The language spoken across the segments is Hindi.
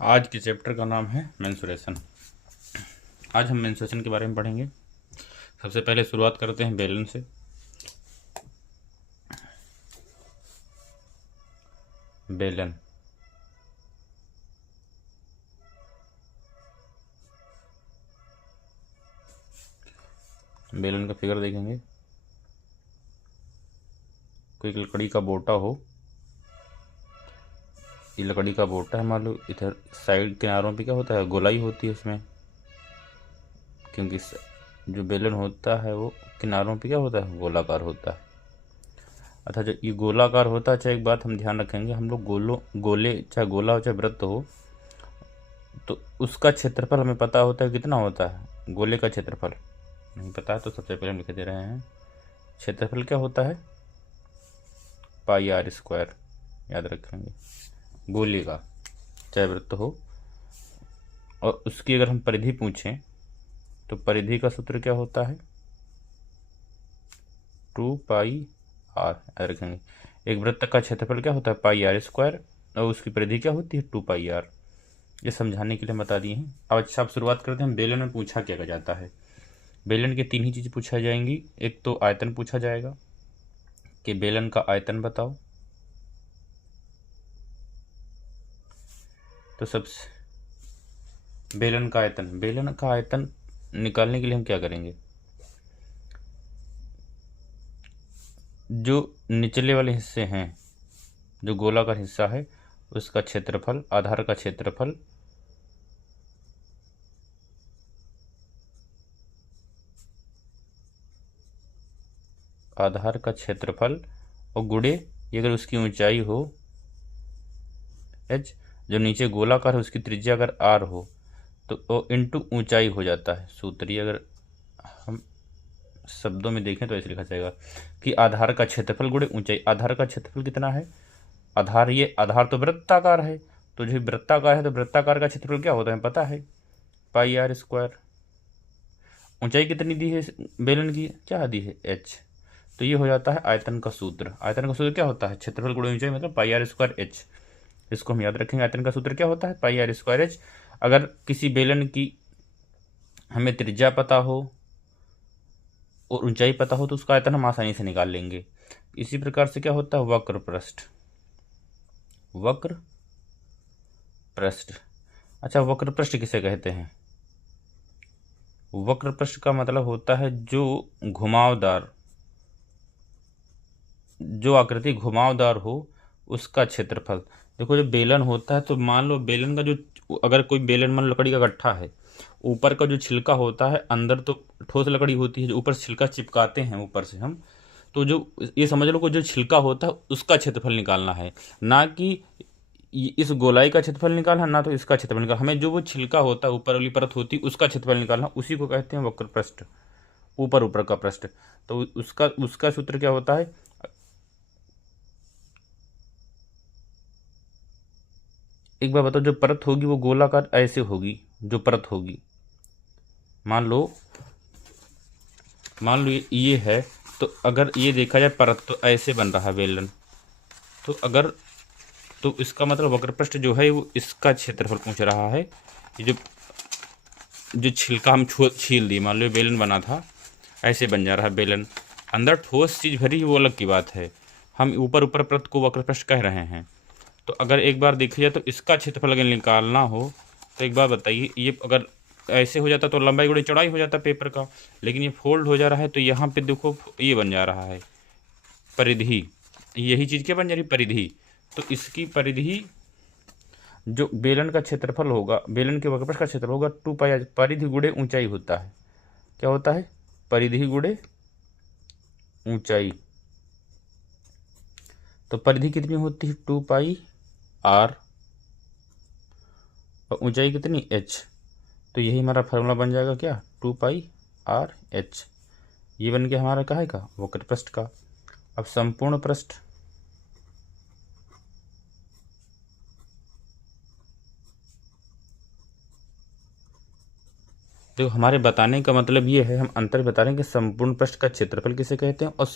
आज के चैप्टर का नाम है मेंसुरेशन। आज हम मेंसुरेशन के बारे में पढ़ेंगे। सबसे पहले शुरुआत करते हैं बेलन से। बेलन बेलन का फिगर देखेंगे। कोई लकड़ी का बोटा हो, ये लकड़ी का बोटा है, मान लो इधर साइड किनारों पे क्या होता है, गोलाई होती है उसमें, क्योंकि जो बेलन होता है वो किनारों पे क्या होता है, गोलाकार होता है। अर्थात जो ये गोलाकार होता है, चाहे एक बात हम ध्यान रखेंगे, हम लोग गोले चाहे गोला हो चाहे वृत्त हो, तो उसका क्षेत्रफल हमें पता होता है कितना होता है। गोले का क्षेत्रफल नहीं पता है तो सबसे पहले हम लिख दे रहे हैं, क्षेत्रफल क्या होता है, पाई आर स्क्वायर। याद रखेंगे गोले का चाहे वृत्त हो। और उसकी अगर हम परिधि पूछें तो परिधि का सूत्र क्या होता है, 2 पाई आर। याद रखेंगे एक वृत्त का क्षेत्रफल क्या होता है, पाई आर स्क्वायर, और उसकी परिधि क्या होती है, 2 पाई आर। ये समझाने के लिए हम बता दिए हैं। अब अच्छा आप शुरुआत करते हैं। बेलन में पूछा क्या जाता है, बेलन के 3 ही चीज़ पूछा जाएंगी। एक तो आयतन पूछा जाएगा कि बेलन का आयतन बताओ, तो सबसे बेलन का आयतन निकालने के लिए हम क्या करेंगे, जो निचले वाले हिस्से हैं, जो गोलाकार हिस्सा है उसका क्षेत्रफल, आधार का क्षेत्रफल और गुणे ये अगर उसकी ऊंचाई हो h, जो नीचे गोलाकार है उसकी त्रिज्या अगर r हो तो वो इंटू ऊंचाई हो जाता है सूत्र। ये अगर हम शब्दों में देखें तो ऐसे लिखा जाएगा कि आधार का क्षेत्रफल गुणे ऊंचाई। आधार का क्षेत्रफल कितना है, आधार, ये आधार तो वृत्ताकार है, तो जो वृत्ताकार है तो वृत्ताकार का क्षेत्रफल क्या होता है पता है, पाई आर स्क्वायर। ऊंचाई कितनी दी है बेलन की, क्या दी है, h। तो ये हो जाता है आयतन का सूत्र। आयतन का सूत्र क्या होता है, क्षेत्रफल गुणे ऊंचाई मतलब पाई आर स्क्वायर h। इसको हम याद रखेंगे। आयतन का सूत्र क्या होता है, पाई आर स्क्वायर h। अगर किसी बेलन की हमें त्रिज्या पता हो और ऊंचाई पता हो तो उसका आयतन हम आसानी से निकाल लेंगे। इसी प्रकार से क्या होता है, वक्र पृष्ठ। अच्छा, वक्र पृष्ठ किसे कहते हैं, वक्र पृष्ठ का मतलब होता है जो घुमावदार, जो आकृति घुमावदार हो उसका क्षेत्रफल। देखो जब बेलन होता है तो मान लो बेलन का जो, अगर कोई बेलन मान लकड़ी का गट्ठा है, ऊपर का जो छिलका होता है, अंदर तो ठोस लकड़ी होती है, जो ऊपर छिलका चिपकाते हैं ऊपर से हम, तो जो ये समझ लो को जो छिलका होता है उसका क्षेत्रफल निकालना है, ना कि इस गोलाई का क्षेत्रफल निकालना, ना तो इसका क्षेत्रफल निकालना। हमें जो वो छिलका होता है, ऊपर वाली परत होती है, उसका क्षेत्रफल निकालना, उसी को कहते हैं वक्र पृष्ठ, ऊपर का पृष्ठ। तो उसका उसका सूत्र क्या होता है, एक बार बताओ, जो परत होगी वो गोलाकार ऐसे होगी, जो परत होगी मान लो ये है, तो अगर ये देखा जाए परत तो ऐसे बन रहा है बेलन, तो अगर, तो इसका मतलब वक्रपृष्ठ जो है वो इसका क्षेत्रफल पूछ रहा है। ये जो छिलका हम छील दी, मान लो बेलन बना था, ऐसे बन जा रहा है बेलन, अंदर ठोस चीज़ भरी वो अलग की बात है, हम ऊपर परत को वक्रपृष्ठ कह रहे हैं। तो अगर एक बार देखिए जाए तो इसका क्षेत्रफल अगर निकालना हो तो एक बार बताइए, ये अगर ऐसे हो जाता तो लंबाई गुणे चौड़ाई हो जाता पेपर का, लेकिन ये फोल्ड हो जा रहा है तो यहाँ पे देखो ये बन जा रहा है परिधि। यही चीज़ क्या बन जा रही, परिधि। तो इसकी परिधि, जो बेलन का क्षेत्रफल होगा, बेलन के वक्रपृष्ठ का क्षेत्रफल होगा 2 पाई, परिधि गुणे ऊंचाई होता है। क्या होता है, परिधि गुणे ऊंचाई। तो परिधि कितनी होती है, 2 पाई आर, और ऊंचाई कितनी, h। तो यही हमारा फार्मूला बन जाएगा क्या, 2 पाई आर h। ये बन गया हमारा काहे का, वक्र पृष्ठ का। अब संपूर्ण पृष्ठ, तो हमारे बताने का मतलब ये है, हम अंतर बता रहे हैं कि संपूर्ण पृष्ठ का क्षेत्रफल किसे कहते हैं और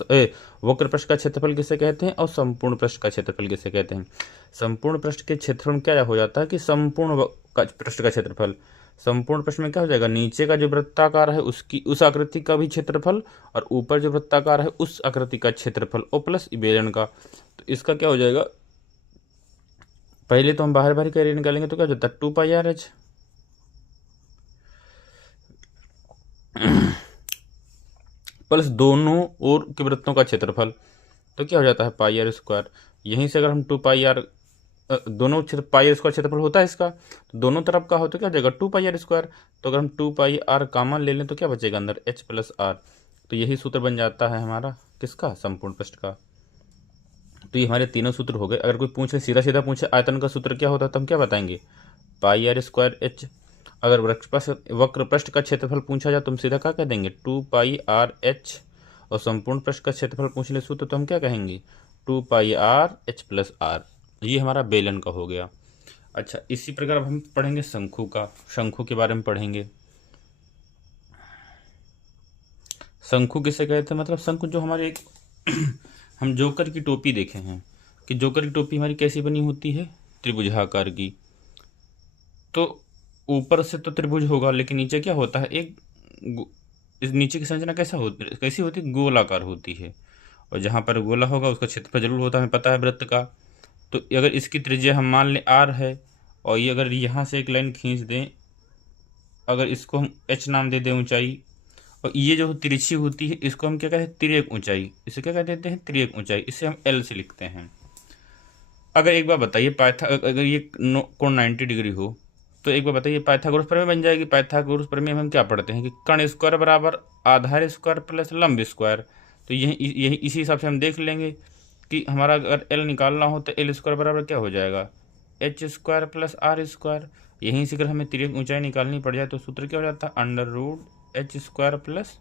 वक्र पृष्ठ का क्षेत्रफल किसे कहते हैं और संपूर्ण पृष्ठ का क्षेत्रफल किसे कहते हैं। संपूर्ण पृष्ठ के क्षेत्रफल में क्या हो जाता है कि संपूर्ण पृष्ठ का क्षेत्रफल, संपूर्ण पृष्ठ में क्या हो जाएगा, नीचे का जो वृत्ताकार है उसकी उस आकृति का भी क्षेत्रफल और ऊपर जो वृत्ताकार है उस आकृति का क्षेत्रफल और प्लस बेलन का। तो इसका क्या हो जाएगा, पहले तो हम बाहर बाहर का एरिया निकालेंगे तो क्या हो जाता है 2πr/h प्लस दोनों ओर के वृत्तों का क्षेत्रफल, तो क्या हो जाता है πr²। यहीं से अगर हम 2πr दोनों πr² क्षेत्रफल होता है इसका, तो दोनों तरफ का हो तो क्या हो जाएगा 2πr²। तो अगर हम 2πr कॉमन ले लें तो क्या बचेगा अंदर h + r। तो यही सूत्र बन जाता है हमारा किसका, संपूर्ण पृष्ठ का। तो ये हमारे तीनों सूत्र हो गए। अगर कोई पूछे सीधा सीधा पूछे आयतन का सूत्र क्या होता है तो हम क्या बताएंगे πr²h। अगर वक्र पृष्ठ का क्षेत्रफल पूछा जाए तो हम सीधा क्या कह देंगे 2πrh। और संपूर्ण पृष्ठ का क्षेत्रफल पूछने सूत्र तो हम क्या कहेंगे 2πrh + r। ये हमारा बेलन का हो गया। अच्छा, इसी प्रकार अब हम पढ़ेंगे शंकु का, शंकु के बारे में पढ़ेंगे। शंकु किसे कहते हैं, मतलब शंकु जो हमारे एक हम जोकर की टोपी देखे हैं कि जोकर की टोपी हमारी कैसी बनी होती है, त्रिभुजाकार की। तो ऊपर से तो त्रिभुज होगा लेकिन नीचे क्या होता है, इस नीचे की संरचना कैसी होती है, गोलाकार होती है। और जहाँ पर गोला होगा उसका क्षेत्रफल जरूर होता है, हमें पता है वृत्त का। तो अगर इसकी त्रिज्या हम मान लें r है और ये अगर यहाँ से एक लाइन खींच दें, अगर इसको हम h नाम दे दें ऊंचाई, और ये जो तिरछी होती है इसको हम क्या कहते हैं तिर्यक ऊंचाई, इसे क्या कहते हैं तिर्यक ऊंचाई, इसे हम l से लिखते हैं। अगर एक बार बताइए अगर ये कोण 90 डिग्री हो तो एक बार बताइए पाइथागोरस प्रमेय बन जाएगी। पाइथागोरस प्रमेय में हम क्या पढ़ते हैं कि कर्ण स्क्वायर बराबर आधार स्क्वायर प्लस लंब स्क्वायर। तो यही इसी हिसाब से हम देख लेंगे कि हमारा अगर एल निकालना हो तो एल स्क्वायर बराबर क्या हो जाएगा h² + r²। यहीं से अगर हमें तिर्यक ऊंचाई निकालनी पड़ जाए तो सूत्र क्या हो जाता है √h² +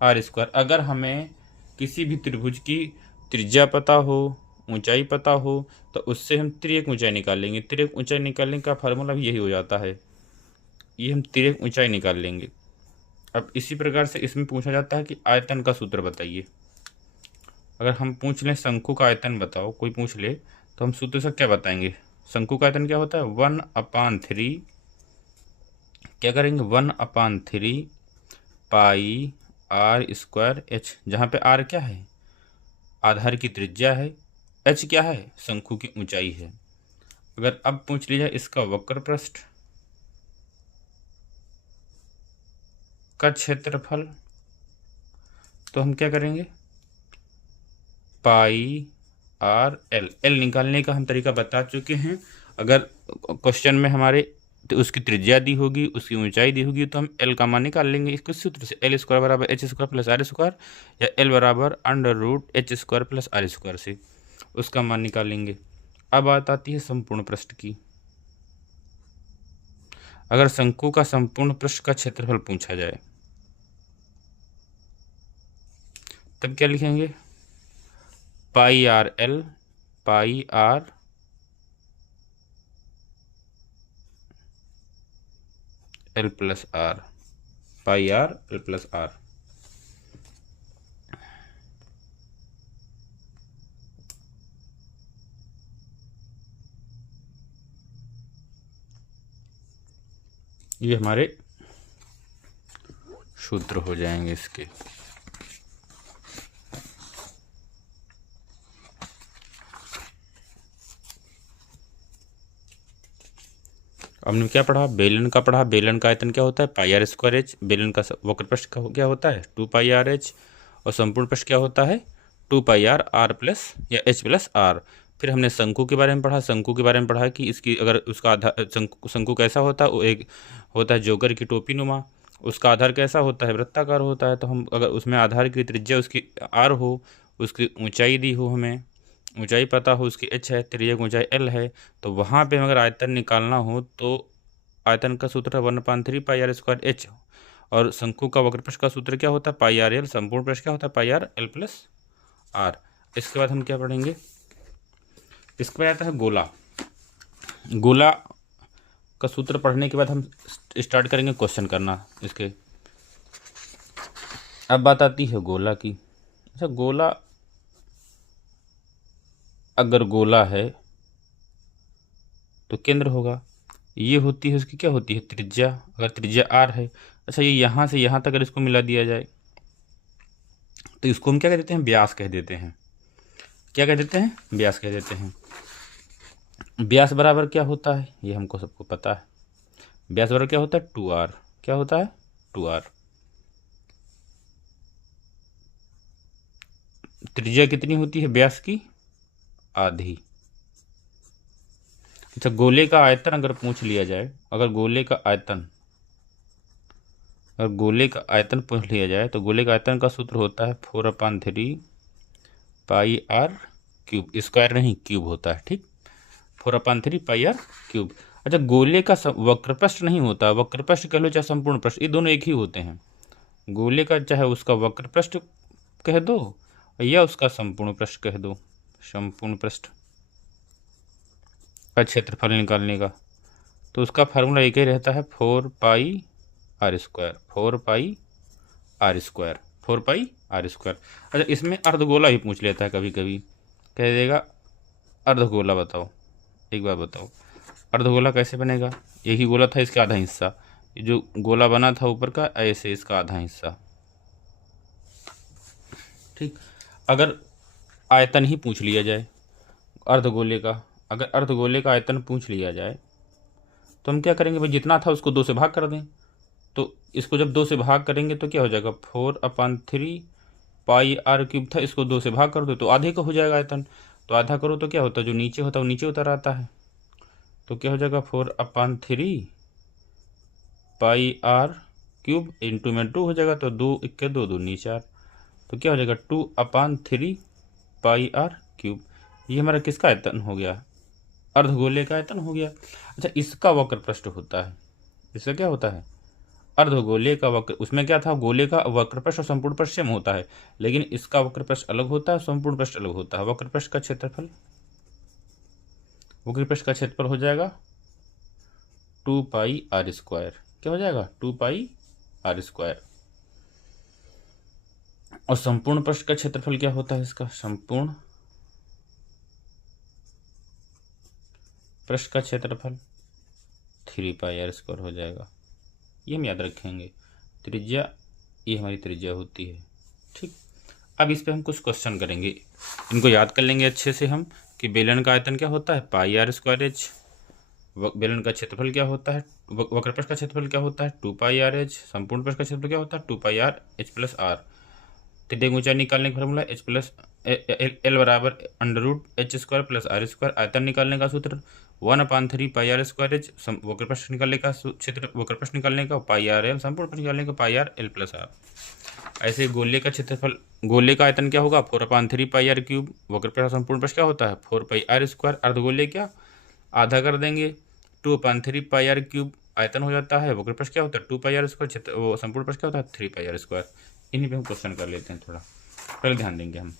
r²। अगर हमें किसी भी त्रिभुज की त्रिज्या पता हो, ऊंचाई पता हो, तो उससे हम तिर्यक ऊंचाई निकाल लेंगे। तिर्यक ऊंचाई निकालने का फार्मूला भी यही हो जाता है, ये हम तिर्यक ऊंचाई निकाल लेंगे। अब इसी प्रकार से इसमें पूछा जाता है कि आयतन का सूत्र बताइए। अगर हम पूछ लें शंकु का आयतन बताओ, कोई पूछ ले तो हम सूत्र से क्या बताएंगे, शंकु का आयतन क्या होता है 1/3, क्या करेंगे 1/3 πr²h, जहाँ पे r क्या है आधार की त्रिज्या है, h क्या है शंकु की ऊंचाई है। अगर अब पूछ लिया जाए इसका वक्र पृष्ठ का क्षेत्रफल तो हम क्या करेंगे πr/l। l निकालने का हम तरीका बता चुके हैं। अगर क्वेश्चन में हमारे तो उसकी त्रिज्या दी होगी, उसकी ऊंचाई दी होगी, तो हम l का मान निकाल लेंगे इसके सूत्र से, l² बराबर h² + r² या l बराबर √h² + r² से उसका मान निकालेंगे। अब बात आती है संपूर्ण पृष्ठ की। अगर शंकु का संपूर्ण पृष्ठ का क्षेत्रफल पूछा जाए तब क्या लिखेंगे πr/l πr l + r πr l + r। ये हमारे सूत्र हो जाएंगे इसके। हमने क्या पढ़ा, बेलन का पढ़ा। बेलन का आयतन क्या होता है πr²h। बेलन का वक्र पृष्ठ का क्या होता है 2πrh और संपूर्ण पृष्ठ क्या होता है 2πr r प्लस या h + r। फिर हमने शंकु के बारे में पढ़ा। शंकु के बारे में पढ़ा कि इसकी अगर उसका आधार शंकु कैसा होता है, वो एक होता है जोकर की टोपी नुमा, उसका आधार कैसा होता है वृत्ताकार होता है। तो हम अगर उसमें आधार की त्रिज्या उसकी r हो, उसकी ऊंचाई दी हो, हमें ऊंचाई पता हो उसकी h है, त्रिज्यक ऊंचाई l है, तो वहाँ पे अगर आयतन निकालना हो तो आयतन का सूत्र है 1/3 πr²h। और शंकु का वक्र पृष्ठ का सूत्र क्या होता है πr/l। संपूर्ण पृष्ठ क्या होता है πr/l + r। इसके बाद हम क्या पढ़ेंगे, इसके बाद आता है गोला। गोला का सूत्र पढ़ने के बाद हम स्टार्ट करेंगे क्वेश्चन करना इसके। अब बात आती है गोला की। अच्छा, गोला अगर गोला है तो केंद्र होगा, ये होती है उसकी क्या होती है त्रिज्या, अगर त्रिज्या r है। अच्छा, ये यहाँ से यहाँ तक अगर इसको मिला दिया जाए तो इसको हम क्या कह देते हैं, व्यास कह देते हैं। क्या कह देते हैं, व्यास कह देते हैं। व्यास बराबर क्या होता है, ये हमको सबको पता है। व्यास बराबर क्या होता है, 2r। क्या होता है, 2r। त्रिज्या कितनी होती है व्यास की, आधी। अच्छा, गोले का आयतन अगर पूछ लिया जाए, अगर गोले का आयतन पूछ लिया जाए तो गोले का आयतन का सूत्र होता है 4/3 पाई आर क्यूब, स्क्वायर नहीं क्यूब होता है, ठीक। 4/3 पाई आर क्यूब। अच्छा, गोले का वक्रपृष्ठ नहीं होता, वक्रपृष्ठ कह लो चाहे संपूर्ण पृष्ठ, ये दोनों एक ही होते हैं। गोले का चाहे उसका वक्रपृष्ठ कह दो या उसका संपूर्ण पृष्ठ कह दो, संपूर्ण पृष्ठ का क्षेत्रफल निकालने का तो उसका फार्मूला एक ही रहता है, 4 पाई आर स्क्वायर। अच्छा, इसमें अर्धगोला ही पूछ लेता है कभी कभी, कह देगा अर्धगोला बताओ। एक बार बताओ अर्धगोला कैसे बनेगा, एक ही गोला था, इसका आधा हिस्सा, ये जो गोला बना था ऊपर का, ऐसे इसका आधा हिस्सा, ठीक। अगर आयतन ही पूछ लिया जाए अर्धगोले का, अगर अर्धगोले का आयतन पूछ लिया जाए तो हम क्या करेंगे भाई, जितना था उसको 2 से भाग कर दें। तो इसको जब 2 से भाग करेंगे तो क्या हो जाएगा, 4/3 पाई आर क्यूब था, इसको 2 से भाग कर दो तो आधे का हो जाएगा आयतन। तो आधा करो तो क्या होता है, जो नीचे होता है वो नीचे उतर आता है। तो क्या हो जाएगा, 4/3 पाई आर क्यूब इंटू में 2 हो जाएगा, तो 2 × 2 2 4, तो क्या हो जाएगा 2/3 पाई आर क्यूब। ये हमारा किसका आयतन हो गया, अर्धगोले का आयतन हो गया। अच्छा, इसका वक्र पृष्ठ होता है, इसका क्या होता है, अर्धगोले का वक्र, उसमें क्या था, गोले का वक्र पृष्ठ और संपूर्ण पृष्ठ सेम होता है, लेकिन इसका वक्र पृष्ठ अलग होता है, संपूर्ण पृष्ठ अलग होता है। वक्र पृष्ठ का क्षेत्रफल हो जाएगा 2 पाई आर स्क्वायर। क्या हो जाएगा, 2 पाई आर स्क्वायर। और संपूर्ण पृष्ठ का क्षेत्रफल क्या होता है, इसका संपूर्ण पृष्ठ का क्षेत्रफल 3 पाई आर स्क्वायर हो जाएगा। ये हम याद रखेंगे, त्रिज्या, ये हमारी त्रिज्या होती है, ठीक। अब इस पे हम कुछ क्वेश्चन करेंगे, इनको याद कर लेंगे अच्छे से हम, कि बेलन का आयतन क्या होता है, पाई आर स्क्वायर एच। बेलन का क्षेत्रफल क्या होता है, वक्र पृष्ठ का क्षेत्रफल क्या होता है, 2 पाई आर एच। संपूर्ण पृष्ठ का क्षेत्रफल क्या होता है, 2 पाई आर एच प्लस आर। त्रिज्या की ऊंचाई निकालने का फॉर्मूला एच प्लस एल बराबर √h² प्लस आर स्क्वायर। आयतन निकालने का सूत्र 1/3 पाई आर स्क्वायर एच। वक्र पृष्ठ निकालने का क्षेत्र, वक्र पृष्ठ निकालने का पाई आर एल, संपूर्ण पृष्ठ निकालने का पाई आर एल प्लस आर। ऐसे गोले का क्षेत्रफल, गोले का आयतन क्या होगा, 4/3 पाई आर क्यूब। वक्र पृष्ठ संपूर्ण पृष्ठ क्या होता है, 4 पाई आर स्क्वायर। अर्धगोले क्या, आधा कर देंगे, 2/3 पाई आर क्यूब आयतन हो जाता है। वक्र पृष्ठ क्या होता है, 2 पाई आर स्क्वायर, क्षेत्र वो संपूर्ण पृष्ठ क्या होता है, 3 पाई आर स्क्वायर। इन्हीं पे हम क्वेश्चन कर लेते हैं, थोड़ा पहले ध्यान देंगे हम।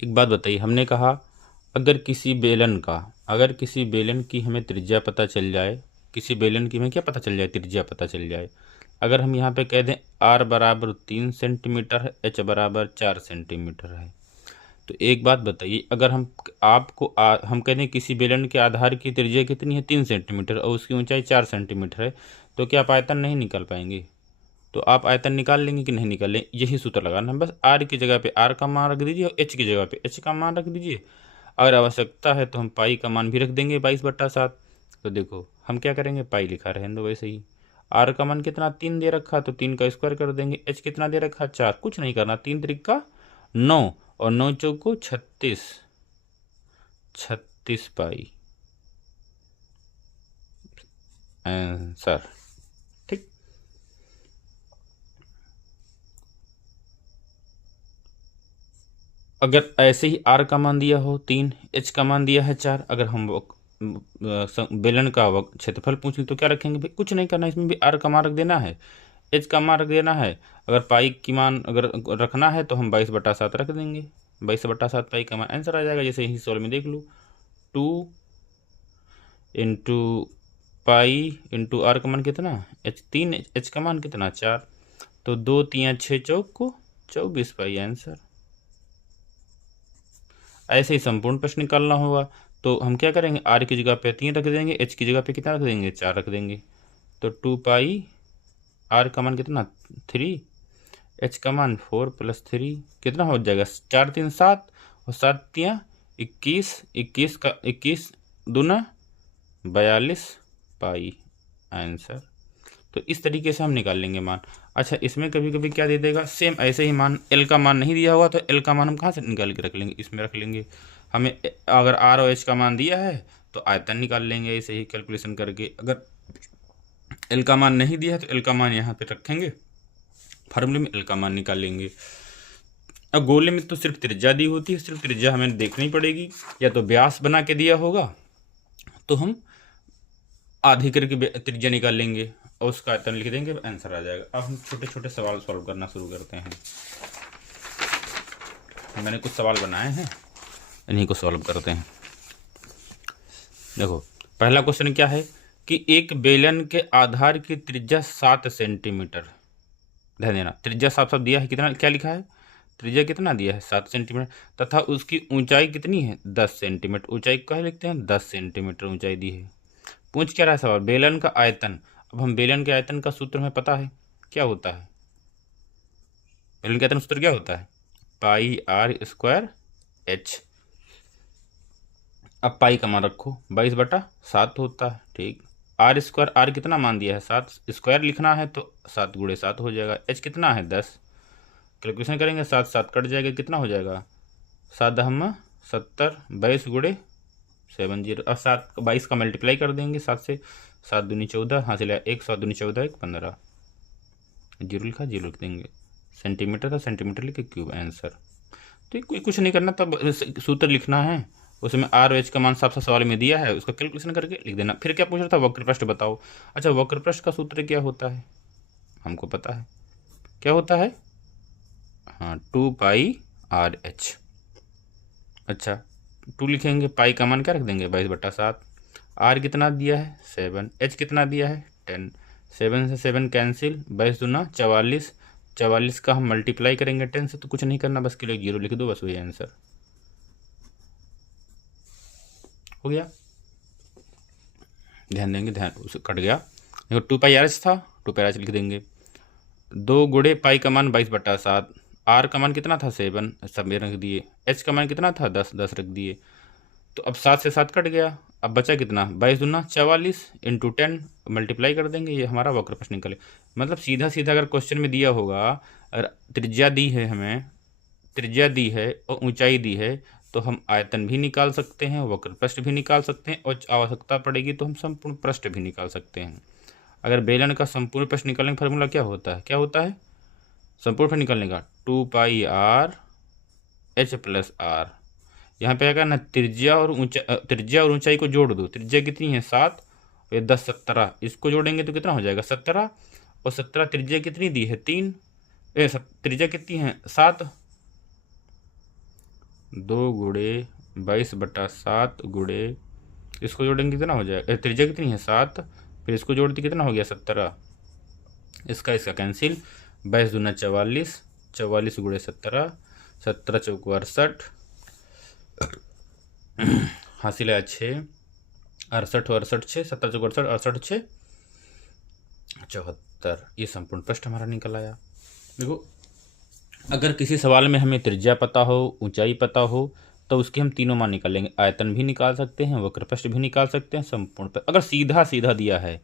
एक बात बताइए, हमने कहा अगर किसी बेलन की हमें त्रिज्या पता चल जाए, किसी बेलन की हमें क्या पता चल जाए, त्रिज्या पता चल जाए। अगर हम यहाँ पे कह दें r बराबर 3 सेंटीमीटर है, h बराबर 4 सेंटीमीटर है, तो एक बात बताइए, अगर हम कह दें किसी बेलन के आधार की त्रिज्या कितनी है, 3 सेंटीमीटर, और उसकी ऊंचाई 4 सेंटीमीटर है, तो क्या आप आयतन नहीं निकाल पाएंगे, तो आप आयतन निकाल लेंगे कि नहीं निकाल लेंगे, यही सूत्र लगाना है बस। आर की जगह पे आर का मान रख दीजिए और एच की जगह पे एच का मान रख दीजिए। अगर आवश्यकता है तो हम पाई का मान भी रख देंगे 22/7। तो देखो हम क्या करेंगे, पाई लिखा रहेंगे वैसे ही। आर का मान कितना, 3 दे रखा, तो 3 का स्क्वायर कर देंगे। एच कितना दे रखा, 4, कुछ नहीं करना, 3 त्रिका 9 और 9 चौको 36 पाई आंसर, ठीक। अगर ऐसे ही आर का मान दिया हो 3, एच का मान दिया है 4, अगर हम बेलन का क्षेत्रफल पूछ लें तो क्या रखेंगे भाई, कुछ नहीं करना, इसमें भी आर का मान रख देना है, एच का मान रख देना है। अगर पाई की मान अगर रखना है तो हम 22/7 रख देंगे, 22/7 पाई का मान आंसर आ जाएगा। जैसे यही सवाल में देख लो, 2 इंटू पाई इंटू आर का मान कितना, एच 3, एच का मान कितना 4, तो 2 3 6 चौक को 24 पाई आंसर। ऐसे ही संपूर्ण प्रश्न निकालना होगा, तो हम क्या करेंगे, आर की जगह पे 3 रख देंगे, एच की जगह पे कितना रख देंगे 4 रख देंगे, तो 2 पाई आर का मान कितना 3, एच का मान 4 + 3 कितना हो जाएगा 4 3 7 और 7 3 21, 21 का 21 दूना 42 पाई आंसर। तो इस तरीके से हम निकाल लेंगे मान। अच्छा, इसमें कभी कभी क्या दे देगा, सेम ऐसे ही मान, एल का मान नहीं दिया होगा तो एल का मान हम कहाँ से निकाल के रख लेंगे, इसमें रख लेंगे। हमें अगर आर और एच का मान दिया है तो आयतन निकाल लेंगे ऐसे ही कैलकुलेशन करके। अगर एल का मान नहीं दिया है तो एल का मान यहाँ पे रखेंगे, फार्मूले में एल का मान निकाल लेंगे। अब गोले में तो सिर्फ त्रिज्या दी होती है, सिर्फ त्रिज्या हमें देखनी पड़ेगी, या तो व्यास बना के दिया होगा तो हम आधी करके त्रिज्या निकाल लेंगे और उसका आयतन लिख देंगे, आंसर आ जाएगा। अब हम छोटे छोटे सवाल सॉल्व करना शुरू करते हैं। मैंने कुछ सवाल बनाए हैं, इन्हीं को सॉल्व करते हैं। देखो, पहला क्वेश्चन क्या है कि एक बेलन के आधार की त्रिज्या 7 सेंटीमीटर, ध्यान देना त्रिज्या साफ साफ दिया है, कितना क्या लिखा है, त्रिज्या कितना दिया है 7 सेंटीमीटर, तथा उसकी ऊंचाई कितनी है 10 सेंटीमीटर। ऊंचाई क्या लिखते हैं 10 सेंटीमीटर ऊंचाई दी है। पूछ क्या रहा है सवाल, बेलन का आयतन। अब हम बेलन के आयतन का सूत्र हमें पता है क्या होता है, बेलन के आयतन सूत्र क्या होता है, पाई आर स्क्वायर एच। अब पाई का मान रखो 22/7 होता है, ठीक। आर स्क्वायर, आर कितना मान दिया है 7, स्क्वायर लिखना है तो 7 × 7 हो जाएगा। एच कितना है 10, कैलकुलेशन करेंगे 7 7 कट जाएगा, कितना हो जाएगा 7 हम 70, 22 × 70। अब 7 22 का मल्टीप्लाई कर देंगे 7 से, 7 दूनी 14, हाँ चलिए 1, 7 दूनी 14, 1 15, जीरो लिखा, जीरो लिख देंगे। सेंटीमीटर था, सेंटीमीटर लिखे, क्यूब आंसर। तो कोई कुछ नहीं करना, तब सूत्र लिखना है, उसमें आर और एच का मान साफ साफ सवाल में दिया है, उसका कैलकुलेशन करके लिख देना। फिर क्या पूछ रहा था, वक्रपृष्ठ बताओ। अच्छा, वक्रपृष्ठ का सूत्र क्या होता है, हमको पता है क्या होता है, हाँ 2 पाई आर एच। अच्छा, 2 लिखेंगे, पाई का मान क्या रख देंगे 22/7, आर कितना दिया है 7, एच कितना दिया है 10, 7 से 7 कैंसिल, 22 दूना 44, 44 का हम मल्टीप्लाई करेंगे 10 से, तो कुछ नहीं करना, बस के लिए 0 लिख दो, बस वही आंसर हो गया। ध्यान देंगे, ध्यान उसे कट गया, देखो 2 पाई आर एच था, 2 पाई आर एच लिख देंगे, 2 गुणे पाई का मान 22/7, आर का मान कितना था 7, सब में रख दिए, एच का मान कितना था 10, 10 रख दिए। तो अब 7 से 7 कट गया, अब बचा कितना 22 दूना 44 इंटू 10 मल्टीप्लाई कर देंगे, ये हमारा वक्रपृष्ठ निकले। मतलब सीधा सीधा अगर क्वेश्चन में दिया होगा, त्रिज्या दी है हमें, त्रिज्या दी है और ऊंचाई दी है, तो हम आयतन भी निकाल सकते हैं, वक्रपृष्ठ भी निकाल सकते हैं, और आवश्यकता पड़ेगी तो हम संपूर्ण पृष्ठ भी निकाल सकते हैं। अगर बेलन का संपूर्ण पृष्ठ निकालने का फॉर्मूला क्या होता है, क्या होता है संपूर्ण पृष्ठ निकालने का, 2 पाई आर एच प्लस आर। यहाँ पे क्या करना, त्रिज्या और ऊंचाई को जोड़ दो, त्रिज्या कितनी है 7 और 10 17, इसको जोड़ेंगे तो कितना हो जाएगा 17, और 17 त्रिज्या कितनी दी है 3, त्रिज्या कितनी है 7, 2 × 22/7 गुणे, इसको जोड़ेंगे कितना हो जाएगा, त्रिज्या कितनी है 7, फिर इसको जोड़ दी कितना हो गया 17, इसका कैंसिल, 22 दूना 44, 44 × 17, 17 × 4 68, हासिल है 6, 68 और 68 6, 17 × 4 68 6 74। ये संपूर्ण पृष्ठ हमारा निकल आया। देखो, अगर किसी सवाल में हमें त्रिज्या पता हो, ऊंचाई पता हो, तो उसके हम तीनों मान निकालेंगे, आयतन भी निकाल सकते हैं, वक्रपृष्ठ भी निकाल सकते हैं, संपूर्ण पृष्ठ। अगर सीधा सीधा दिया है,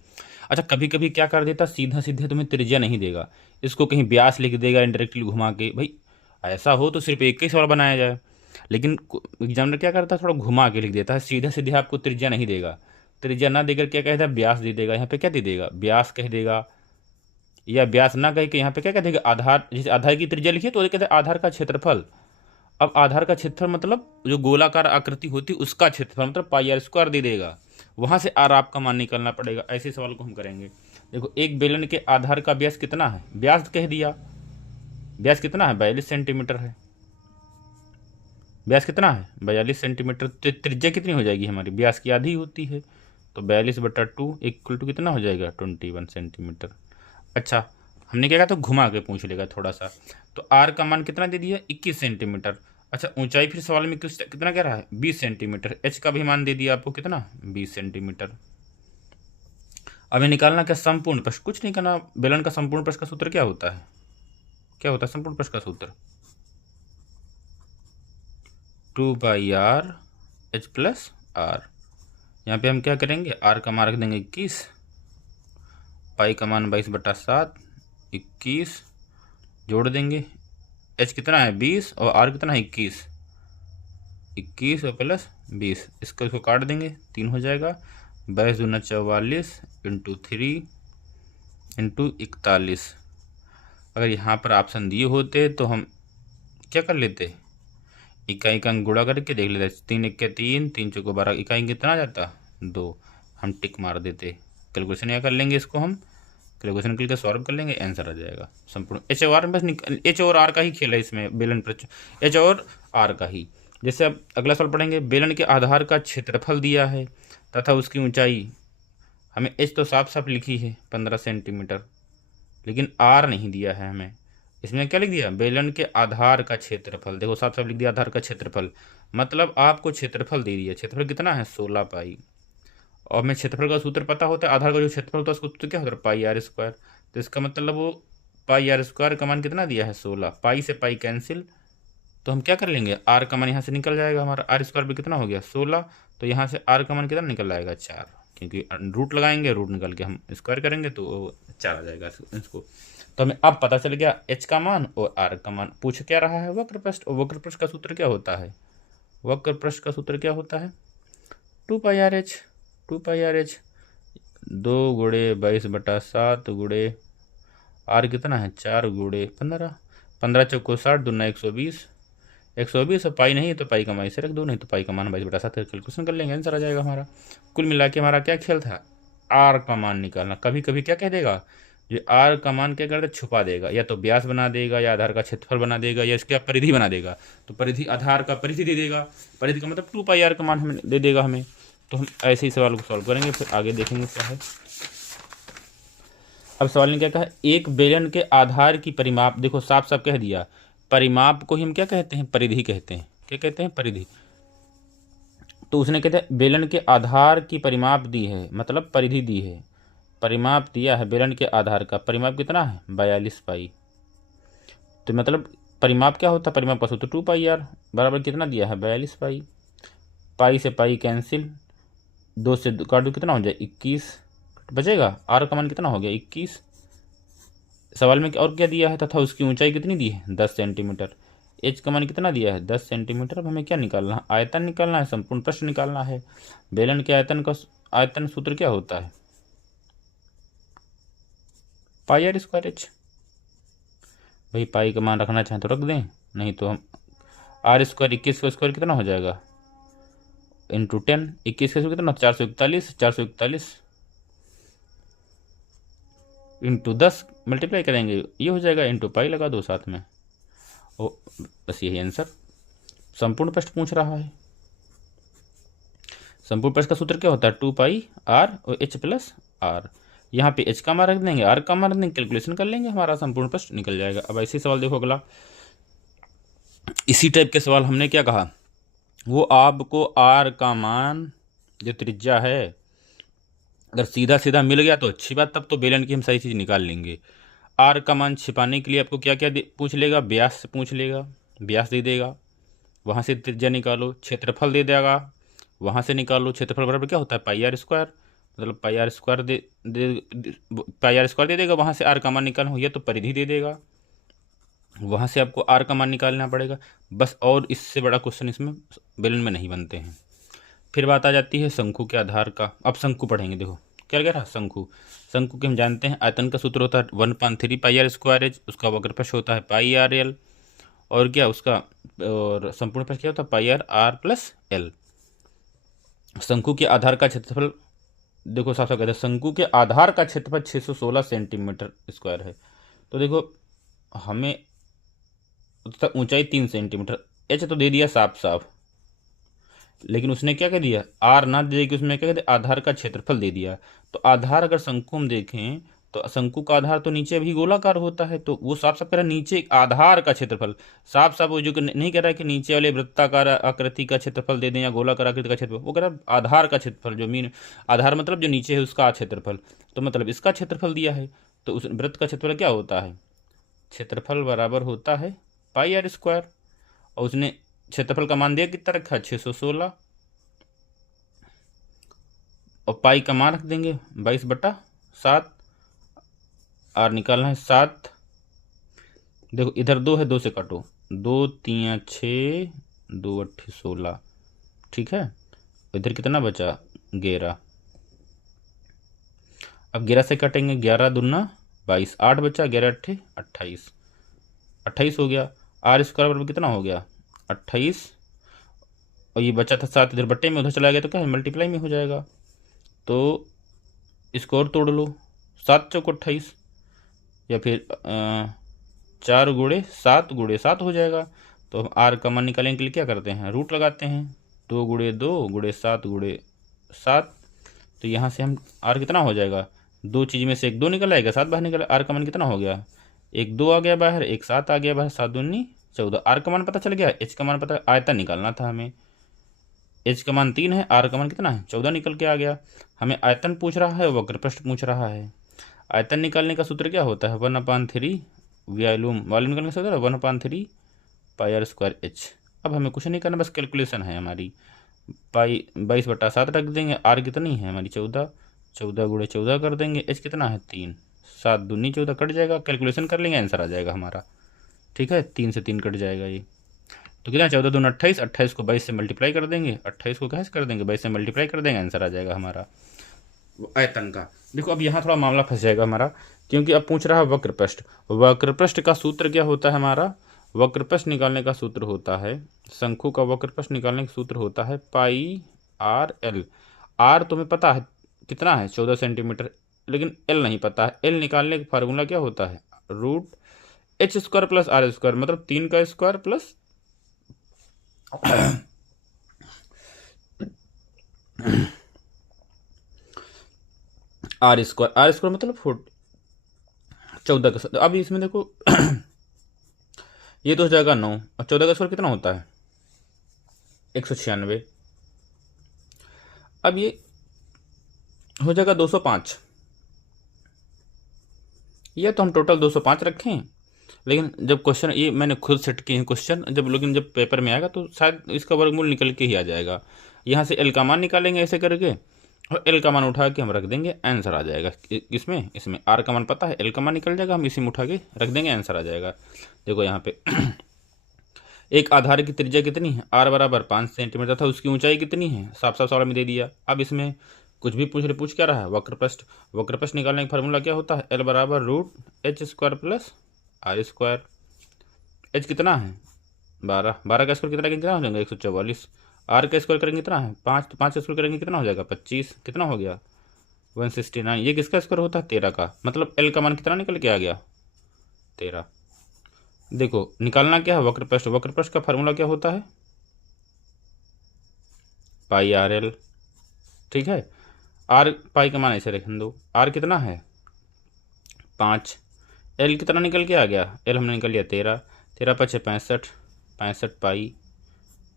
अच्छा कभी कभी क्या कर देता, सीधा सीधे तुम्हें त्रिज्या नहीं देगा, इसको कहीं व्यास लिख देगा इनडायरेक्टली घुमा के, भाई ऐसा हो तो सिर्फ एक ही सवाल बनाया जाए, लेकिन एग्जामिनर क्या करता है थोड़ा घुमा के लिख देता है, सीधा सीधे आपको त्रिज्या नहीं देगा, त्रिज्या ना देकर क्या कहता है व्यास दे देगा, यहाँ पे क्या दे देगा व्यास कह देगा, या व्यास ना कह के यहाँ पे क्या कह देगा आधार, जैसे आधार की त्रिज्या लिखिए तो कहते हैं आधार का क्षेत्रफल। अब आधार का क्षेत्रफल मतलब जो गोलाकार आकृति होती है उसका क्षेत्रफल, मतलब पाई आर स्क्वायर दे देगा, वहाँ से आर आपका मान निकालना पड़ेगा। ऐसे सवाल को हम करेंगे। देखो, एक बेलन के आधार का व्यास कितना है, व्यास कह दिया, व्यास कितना है 42 सेंटीमीटर है, व्यास कितना है 42 सेंटीमीटर, तो त्रिज्या कितनी हो जाएगी हमारी, व्यास की आधी होती है, तो 42/2 इक्वल टू कितना हो जाएगा 21 सेंटीमीटर। अच्छा, हमने क्या कहा तो घुमा के पूछ लेगा थोड़ा सा। तो आर का मान कितना दे दिया 21 सेंटीमीटर। अच्छा, ऊंचाई फिर सवाल में कितना कह रहा है 20 सेंटीमीटर। एच का भी मान दे दिया आपको कितना 20 सेंटीमीटर। अब ये निकालना क्या संपूर्ण प्रश्न, कुछ नहीं करना। बेलन का संपूर्ण प्रश्न का सूत्र क्या होता है, क्या होता है संपूर्ण प्रश्न का सूत्र 2πr h प्लस आर। यहाँ पे हम क्या करेंगे, आर का मान रख देंगे 21, पाई का मान 22/7, 21 जोड़ देंगे। एच कितना है 20 और आर कितना है 21, 21 और प्लस 20, इसको काट देंगे 3 हो जाएगा। 22 दूना 44 इंटू 3 इंटू 41। अगर यहाँ पर ऑप्शन दिए होते तो हम क्या कर लेते, इकाई का अंक गुणा करके देख लेते। 3 1 3, 3 चौको 12, इकाई कितना आ जाता 2, हम टिक मार देते। कैलकुलेशन क्या कर लेंगे, इसको हम कैलकुलेशन करके सॉल्व कर लेंगे, आंसर आ जाएगा संपूर्ण। एच और आर बस एच और आर का ही खेल है इसमें, बेलन प्रश्न एच और आर का ही। जैसे अब अगला सवाल पढ़ेंगे, बेलन के आधार का क्षेत्रफल दिया है तथा उसकी ऊंचाई, हमें एच तो साफ साफ लिखी है 15 सेंटीमीटर, लेकिन आर नहीं दिया है हमें। इसमें क्या लिख दिया, बेलन के आधार का क्षेत्रफल, देखो साफ साफ लिख दिया आधार का क्षेत्रफल, मतलब आपको क्षेत्रफल दे दिया। क्षेत्रफल कितना है 16 पाई, और हमें क्षेत्रफल का सूत्र पता होता है, आधार का जो क्षेत्रफल होता है उसका सूत्र क्या होता है पाई आर स्क्वायर। तो इसका मतलब वो पाई आर स्क्वायर का मान कितना दिया है 16, पाई से पाई कैंसिल, तो हम क्या कर लेंगे आर का मान यहाँ से निकल जाएगा, हमारा आर स्क्वायर भी कितना हो गया 16, तो यहाँ से आर का मान कितना निकल आएगा 4, क्योंकि रूट लगाएंगे, रूट निकल के हम स्क्वायर करेंगे तो 4 आ जाएगा इसको। तो हमें अब पता चल गया एच का मान और आर का मान। पूछ क्या रहा है वक्र प्रश्न, और वक्र प्रश्न का सूत्र क्या होता है, वक्र प्रश्न का सूत्र क्या होता है 2πr/h, 2πr/h 2 गुणे 22/7 गुणे आर कितना है 4 गुणे 15, 15 चौको 60, दूना 120, 120 और पाई नहीं तो पाई का मान इसे रख दो, नहीं तो पाई का मान 22/7 कैलकुलेशन कर लेंगे, आंसर आ जाएगा हमारा। कुल मिला के हमारा क्या खेल था, आर का मान निकालना। कभी कभी क्या कह देगा, जो आर का मान क्या करता छुपा देगा, या तो व्यास बना देगा, या आधार का क्षेत्रफल बना देगा, या इसका परिधि बना देगा। तो परिधि आधार का परिधि दे देगा, परिधि का मतलब 2πr का मान हमें दे देगा हमें। तो हम ऐसे ही सवाल को सॉल्व करेंगे, फिर आगे देखेंगे क्या है। अब सवाल ने क्या कहा, एक बेलन के आधार की परिमाप, देखो साफ साफ कह दिया, परिमाप को ही हम क्या कहते हैं परिधि कहते हैं, क्या कहते हैं परिधि। तो उसने कहते हैं बेलन के आधार की परिमाप दी है, मतलब परिधि दी है, परिमाप दिया है बेलन के आधार का, परिमाप कितना है 42 पाई। तो मतलब परिमाप क्या होता है, परिमाप का सूत्र 2πr बराबर कितना दिया है 42 पाई, पाई से पाई कैंसिल, 2 से काट दो कितना हो जाए 21 बचेगा, आर का मान कितना हो गया 21। सवाल में और क्या दिया है, तथा उसकी ऊंचाई कितनी दी है 10 सेंटीमीटर, एच का मान कितना दिया है 10 सेंटीमीटर। अब हमें क्या निकालना है, आयतन निकालना है, संपूर्ण प्रश्न निकालना है। बेलन के आयतन का आयतन सूत्र क्या होता है πr²h। भाई पाई का मान रखना चाहें तो रख दें, नहीं तो हम r स्क्वायर 21 का स्क्वायर कितना हो जाएगा इंटू 10, 21 का स्क्वायर कितना 441, 441 इंटू 10 मल्टीप्लाई करेंगे, ये हो जाएगा, इंटू पाई लगा दो साथ में, ओ बस यही आंसर। संपूर्ण प्रश्न पूछ रहा है, संपूर्ण प्रश्न का सूत्र क्या होता है 2πr और h प्लस आर। यहाँ पे h का मान रख देंगे, r का मान रख देंगे, कैलकुलेशन कर लेंगे, हमारा संपूर्ण प्रश्न निकल जाएगा। अब ऐसे सवाल देखो अगला, इसी टाइप के सवाल हमने क्या कहा, वो आपको r का मान जो त्रिज्या है अगर सीधा सीधा मिल गया तो अच्छी बात, तब तो बेलन की हम सही चीज़ निकाल लेंगे। आर का मान छिपाने के लिए आपको क्या क्या पूछ लेगा, व्यास से पूछ लेगा, व्यास दे देगा, वहाँ से त्रिज्या निकालो, क्षेत्रफल दे देगा, वहाँ से निकालो। क्षेत्रफल बराबर क्या होता है πr स्क्वायर, मतलब πr स्क्वायर πr स्क्वायर दे देगा, वहाँ से आर का मान निकालना हो, या तो परिधि दे देगा, वहाँ से आपको आर का मान निकालना पड़ेगा बस। और इससे बड़ा क्वेश्चन इसमें बेलन में नहीं बनते हैं। फिर बात आ जाती है शंकु के आधार का। अब शंकु पढ़ेंगे, देखो क्या कह रहा है शंकु, शंकु के हम जानते हैं आयतन का सूत्र होता है 1/3 πr²h, उसका वक्र प्रश्न होता है πrl, और क्या उसका और संपूर्ण प्रश्न क्या होता है πr प्लस l। शंकु के आधार का क्षेत्रफल देखो साफ साफ कहते हैं, शंकु के आधार का क्षेत्रफल 616 सेंटीमीटर स्क्वायर है। तो देखो हमें ऊंचाई 3 सेंटीमीटर, एच तो दे दिया साफ साफ, लेकिन उसने क्या कह दिया, आर ना दे के उसमें क्या कह दिया, आधार का क्षेत्रफल दे दिया। तो आधार अगर शंकु हम देखें तो शंकु का आधार तो नीचे भी गोलाकार होता है, तो वो साफ साफ कह रहा है नीचे एक आधार का क्षेत्रफल। साफ साफ वो जो नहीं कह रहा है कि नीचे वाले वृत्ताकार आकृति का क्षेत्रफल दे दें या गोलाकार आकृति का क्षेत्रफल, वो कह रहा है आधार का क्षेत्रफल, जो मीन आधार मतलब जो नीचे है उसका क्षेत्रफल। तो मतलब इसका क्षेत्रफल दिया है, तो उस वृत्त का क्षेत्रफल क्या होता है, क्षेत्रफल बराबर होता है पाई आर स्क्वायर। और उसने क्षेत्रफल का मान दिया कितना रखा है, 616, और पाई का मान रख देंगे 22/7। आर निकालना है 7। देखो इधर 2 है, 2 से काटो, 2 3 6, 2 8 16, ठीक है। इधर कितना बचा, 11। अब 11 से काटेंगे, 11 दूना 22, 8 बचा, 11 8 28, 28 हो गया। आर स्क्वायर बराबर कितना हो गया, 28, और ये बचा था 7, इधर बट्टे में उधर चला गया तो क्या है, मल्टीप्लाई में हो जाएगा। तो इसको और तोड़ लो, 7 चौक 28, या फिर 4 गुणे 7 गुणे 7 हो जाएगा। तो हम आर का मान निकालने के लिए क्या करते हैं, रूट लगाते हैं, 2 गुणे 2 गुणे 7 गुणे 7। तो यहाँ से हम आर कितना हो जाएगा, 2 चीज़ में से एक 2 निकल आएगा, 7 बाहर निकल, आर का मान कितना हो गया, एक 2 आ गया बाहर, एक 7 आ गया बाहर, 7 दूनी 14। आर का मान पता चल गया, एच का मान पता, आयतन निकालना था हमें, एच का मान 3 है, आर का मान कितना है 14 निकल के आ गया। हमें आयतन पूछ रहा है, वक्र पृष्ठ पूछ रहा है। आयतन निकालने का सूत्र क्या होता है, 1/3 वॉल्यूम निकालने का सूत्र 1/3 पाई आर स्क्वायर एच। अब हमें कुछ नहीं करना, बस कैलकुलेशन है हमारी। पाई 22/7 रख देंगे, आर कितनी है हमारी 14, 14 गुणे 14 कर देंगे, एच कितना है 3, 7 दूनी 14 कट जाएगा, कैलकुलेशन कर लेंगे, आंसर आ जाएगा हमारा, ठीक है। 3 से 3 कट जाएगा ये, तो कितना 14 दूनी 28, 28 को 22 से मल्टीप्लाई कर देंगे, 28 को कैसे कर देंगे 22 से मल्टीप्लाई कर देंगे, आंसर आ जाएगा हमारा आयतन का। देखो अब यहाँ थोड़ा मामला फंस जाएगा हमारा, क्योंकि अब पूछ रहा है वक्र पृष्ठ। वक्र पृष्ठ का सूत्र क्या होता है हमारा, वक्र पृष्ठ निकालने का सूत्र होता है, शंकु का वक्र पृष्ठ निकालने का सूत्र होता है पाई आर एल। आर तुम्हें पता है कितना है 14 सेंटीमीटर, लेकिन एल नहीं पता है। एल निकालने का फार्मूला क्या होता है, root H square plus R square, मतलब 3 का square plus R square. R square मतलब 14 का। अब इसमें देखो ये तो हो जाएगा 9, और 14 का स्क्वायर कितना होता है 196। अब ये हो जाएगा 205। ये तो हम टोटल 205 रखें, लेकिन जब क्वेश्चन ये मैंने खुद सेट किए हैं क्वेश्चन, लेकिन जब पेपर में आएगा तो शायद इसका वर्गमूल निकल के ही आ जाएगा। यहाँ से एल का मान निकालेंगे ऐसे करके, और एल का मान उठा के हम रख देंगे, आंसर आ जाएगा। इसमें आर का मान पता है, एल का मान निकल जाएगा, हम इसी में उठा के रख देंगे, आंसर आ जाएगा। देखो यहाँ पे एक आधार की त्रिज्या कितनी है, आर बराबर 5 सेंटीमीटर था, उसकी ऊंचाई कितनी है, साफ साफ सवाल में दे दिया। अब इसमें कुछ भी पूछ क्या रहा है, वक्र पृष्ठ निकालने का फार्मूला क्या होता है, एल बराबर root H square plus R square. H कितना है 12, 12 का स्क्वायर कितना हो जाएगा 144। आर का स्क्वायर करेंगे कितना है 5, तो 5 का स्क्वायर करेंगे कितना हो जाएगा 25, कितना हो गया 169। ये किसका स्क्वायर होता है 13 का, मतलब एल का मान कितना निकल के आ गया 13। देखो निकालना क्या है वक्र पृष्ठ का फार्मूला क्या होता है पाई आर एल, ठीक है। आर पाई का मान ऐसे रखने दो, आर कितना है 5, एल कितना निकल के आ गया, एल हमने निकल लिया 13, 13 5 65, 65 पाई,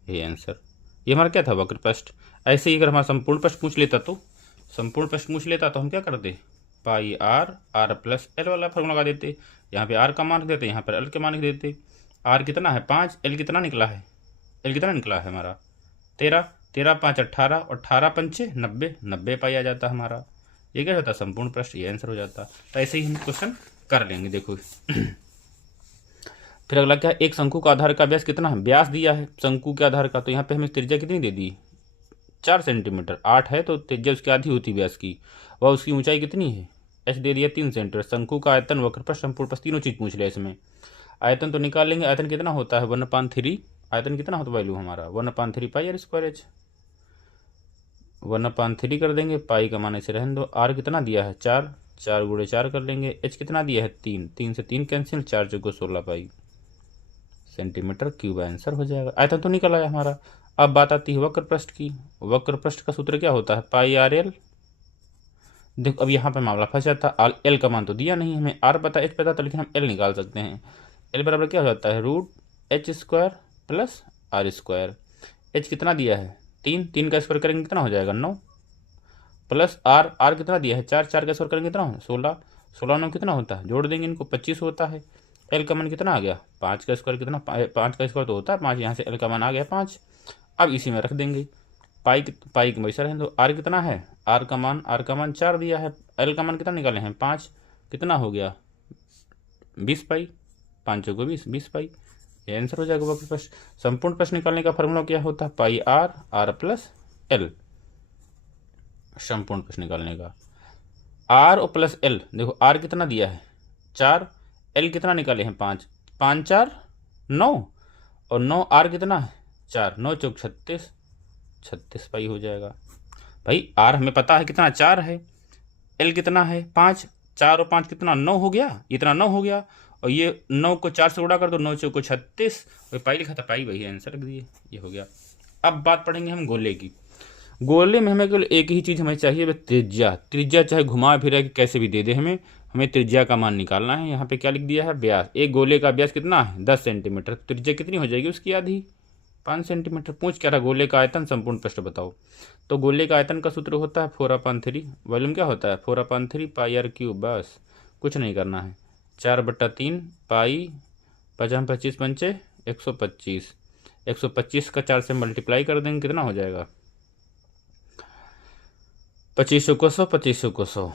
ये आंसर। ये हमारा क्या था वक्र पृष्ठ। ऐसे ही अगर हमारा संपूर्ण पृष्ठ पूछ लेता तो हम क्या करते, पाई आर प्लस एल वाला फॉर्मूला लगा देते, यहाँ पे आर का मान रख देते, यहाँ पर एल के मान रख देते। आर कितना है 5, एल कितना निकला है, हमारा 13, 13 5 18, और 18 पंचे 90, 90 पाई आ जाता हमारा। ये क्या होता है संपूर्ण पृष्ठ, ये आंसर हो जाता। तो ऐसे ही हम क्वेश्चन कर लेंगे। देखो फिर अगला क्या है, एक शंकु का आधार का व्यास कितना है, व्यास दिया है शंकु के आधार का, तो यहाँ पे हमें त्रिज्या कितनी दे दी 4 सेंटीमीटर, 8 है तो त्रिज्या उसकी आधी होती व्यास की, वह उसकी ऊंचाई कितनी है एच दे दिया 3 सेंटीमीटर। शंकु का आयतन वक्र पृष्ठ संपूर्ण पृष्ठ तीनों चीज पूछ लिया इसमें। आयतन तो निकाल लेंगे, आयतन कितना होता है 1/3, आयतन कितना होता है वैल्यू हमारा 1/3 पाई आर स्क्वायर एच, 1/3 कर देंगे, पाई का मान ऐसे रहने दो। आर कितना दिया है 4, 4 गुणे 4 कर लेंगे, एच कितना दिया है 3, 3 से 3 कैंसिल, 4 चौको 16 पाई सेंटीमीटर क्यूब आंसर हो जाएगा। आयतन तो निकल आया हमारा। अब बात आती है वक्र पृष्ठ की। वक्र पृष्ठ का सूत्र क्या होता है, पाई आर एल। देखो अब यहाँ पे मामला फंस जाता है, एल का मान तो दिया नहीं हमें, आर पता एच पता, तो लेकिन हम एल निकाल सकते हैं। एल बराबर क्या हो जाता है, root H square plus R square. H कितना दिया है, 3 का स्क्वायर करेंगे कितना हो जाएगा 9, प्लस आर कितना दिया है 4 का स्क्वायर करेंगे कितना हो 16, 16 9 कितना होता है, जोड़ देंगे इनको 25 होता है। एल का मान कितना आ गया 5 का स्क्वायर कितना, 5 का स्क्वायर तो होता है 5, यहाँ से एल का मान आ गया 5। अब इसी में रख देंगे, पाई की वैसा रहें। तो आर कितना है, आर का मान 4 दिया है, एल का मान कितना निकाले हैं 5, कितना हो गया 20 पाई, 5 को 20 पाई, ये आंसर हो जाएगा वक्र पृष्ठ। संपूर्ण पृष्ठ निकालने का फॉर्मूला क्या होता है, पाई आर प्लस एल। संपूर्ण पृष्ठ निकालने का आर और प्लस एल, देखो आर कितना दिया है 4, एल कितना निकाले हैं 5, 5 4 9, और 9 आर कितना है 4, 9 चौक 36, 36 पाई हो जाएगा। भाई आर हमें पता है कितना 4 है, एल कितना है 5, 4 और 5 कितना 9 हो गया, इतना 9 हो गया, और ये 9 को 4 से गुणा कर दो, 9 चौको 36, और पाई लिखा था पाई, वही आंसर रख दिए, ये हो गया। अब बात पढ़ेंगे हम गोले की। गोले में हमें केवल एक ही चीज़ हमें चाहिए, वह त्रिज्या। त्रिज्या चाहे घुमा फिरा के कैसे भी दे दे हमें त्रिज्या का मान निकालना है। यहाँ पे क्या लिख दिया है, व्यास। एक गोले का व्यास कितना है 10 सेंटीमीटर, त्रिज्या कितनी हो जाएगी उसकी आधी, 5 सेंटीमीटर। पूछ क्या रहा, गोले का आयतन संपूर्ण पृष्ठ बताओ। तो गोले का आयतन का सूत्र होता है 4/3, वॉल्यूम क्या होता है 4/3 पाई आर क्यूब। बस कुछ नहीं करना है, 4/3 पाई 5 25 पंचे 125, 125 का 4 से मल्टीप्लाई कर देंगे कितना हो जाएगा 25 को 100, 25 को 100,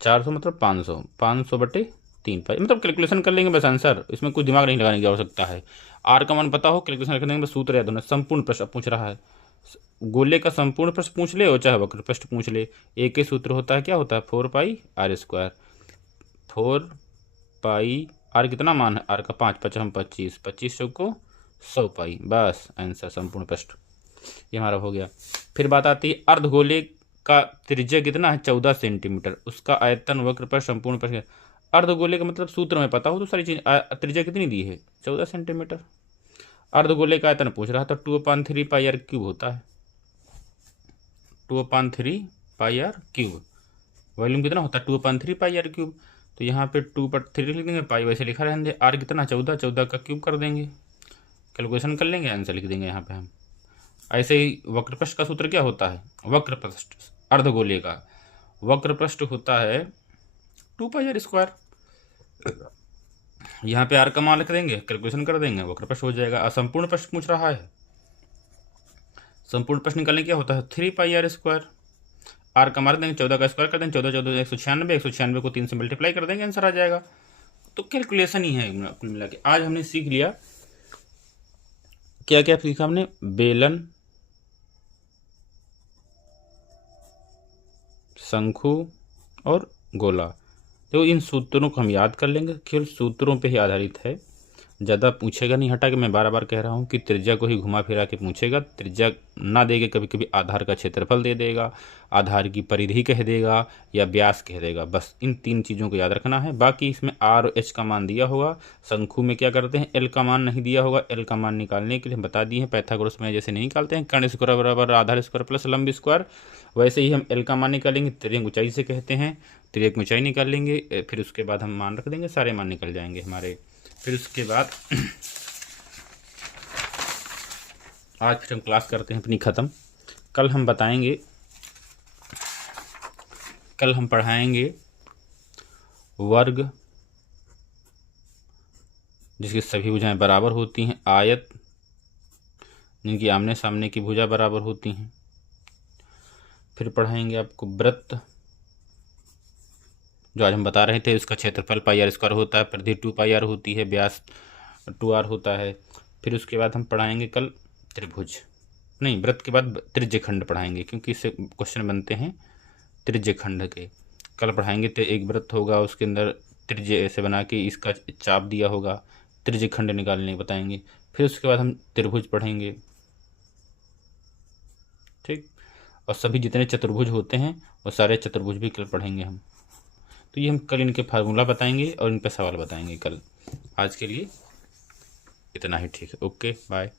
400 मतलब 500, 500/3 पाई, मतलब कैलकुलेशन कर लेंगे बस आंसर, इसमें कुछ दिमाग नहीं लगाने की आवश्यकता है। आर का मान पता हो, कैलकुलेशन रख देंगे बस, सूत्र याद होना। संपूर्ण पृष्ठ पूछ रहा है, गोले का संपूर्ण पृष्ठ पूछ ले और चाहे वक्र पृष्ठ पूछ ले, एक ही सूत्र होता है, क्या होता है 4 पाई आर स्क्वायर। 4 पाई आर कितना मान है, आर का 5 5 25, 25 को 100 पाई, बस आंसर संपूर्ण पृष्ठ, ये हमारा हो गया। फिर बात आती है अर्धगोले का त्रिज्या कितना है 14 सेंटीमीटर, उसका आयतन वक्र पर संपूर्ण पर। अर्धगोले का मतलब सूत्र में पता हो तो सारी चीज, त्रिज्या कितनी दी है 14 सेंटीमीटर। अर्धगोले का आयतन पूछ रहा था, 2/3 पाई आर क्यूब होता है, 2/3 पाई आर क्यूब। वॉल्यूम कितना होता है 2/3 पाई आर क्यूब। तो यहाँ पे 2/3 लिख देंगे, पाई वैसे लिखा रहेंगे, आर कितना 14, 14 का क्यूब कर देंगे, कैलकुलेशन कर लेंगे, आंसर लिख देंगे यहाँ पे हम। ऐसे ही वक्रपृष्ठ का सूत्र क्या होता है, वक्रपृष्ठ अर्धगोले का वक्रपृष्ठ होता है 2 पाई आर स्क्वायर। यहाँ पे आर का मान लिख देंगे, कैलकुलेशन कर देंगे, वक्रपृष्ठ हो जाएगा। असंपूर्ण पृष्ठ पूछ रहा है, संपूर्ण पृष्ठ निकालने क्या होता है 3 पाई आर स्क्वायर। आर का मार देंगे, 14 का स्क्वायर कर देंगे, 14 14 196, 196 को 3 से मल्टीप्लाई कर देंगे, आंसर आ जाएगा। तो कैलकुलेशन ही है कुल मिला के। आज हमने सीख लिया, क्या क्या सीखा हमने, बेलन, शंकु और गोला। तो इन सूत्रों को हम याद कर लेंगे, केवल सूत्रों पे ही आधारित है, ज़्यादा पूछेगा नहीं। हटा के मैं बार बार कह रहा हूँ कि त्रिज्या को ही घुमा फिरा के पूछेगा, त्रिज्या ना देगा, कभी कभी आधार का क्षेत्रफल दे देगा, आधार की परिधि कह देगा, या व्यास कह देगा। बस इन 3 चीज़ों को याद रखना है। बाकी इसमें आर और एच का मान दिया होगा। शंकु में क्या करते हैं, एल का मान नहीं दिया होगा, एल का मान निकालने के लिए हम बता दिए हैं, पाइथागोरस में जैसे नहीं निकालते हैं, कर्ण स्क्वायर बराबर आधार स्क्वायर प्लस लंब स्क्वायर, वैसे ही हम एल का मान निकालेंगे, तिर्यक ऊंचाई से कहते हैं, तिर्यक ऊंचाई निकाल लेंगे, फिर उसके बाद हम मान रख देंगे, सारे मान निकल जाएंगे हमारे। फिर उसके बाद आज फिर हम क्लास करते हैं अपनी ख़त्म। कल हम बताएंगे, कल हम पढ़ाएंगे वर्ग जिसकी सभी भुजाएं बराबर होती हैं, आयत जिनकी आमने सामने की भुजा बराबर होती हैं। फिर पढ़ाएंगे आपको वृत्त, जो आज हम बता रहे थे, उसका क्षेत्रफल पाई आर स्क्वायर होता है, परिधि 2 पाई आर होती है, व्यास 2r होता है। फिर उसके बाद हम पढ़ाएंगे कल त्रिभुज, नहीं वृत्त के बाद त्रिज्यखंड पढ़ाएंगे, क्योंकि इससे क्वेश्चन बनते हैं त्रिज्यखंड के। कल पढ़ाएंगे तो एक वृत्त होगा, उसके अंदर त्रिज्य ऐसे बना के इसका चाप दिया होगा, त्रिज्यखंड निकालने बताएंगे। फिर उसके बाद हम त्रिभुज पढ़ेंगे, ठीक। और सभी जितने चतुर्भुज होते हैं वो सारे चतुर्भुज भी कल पढ़ेंगे हम। तो ये हम कल इनके फार्मूला बताएंगे और इन पर सवाल बताएंगे कल। आज के लिए इतना ही, ठीक है, ओके बाय।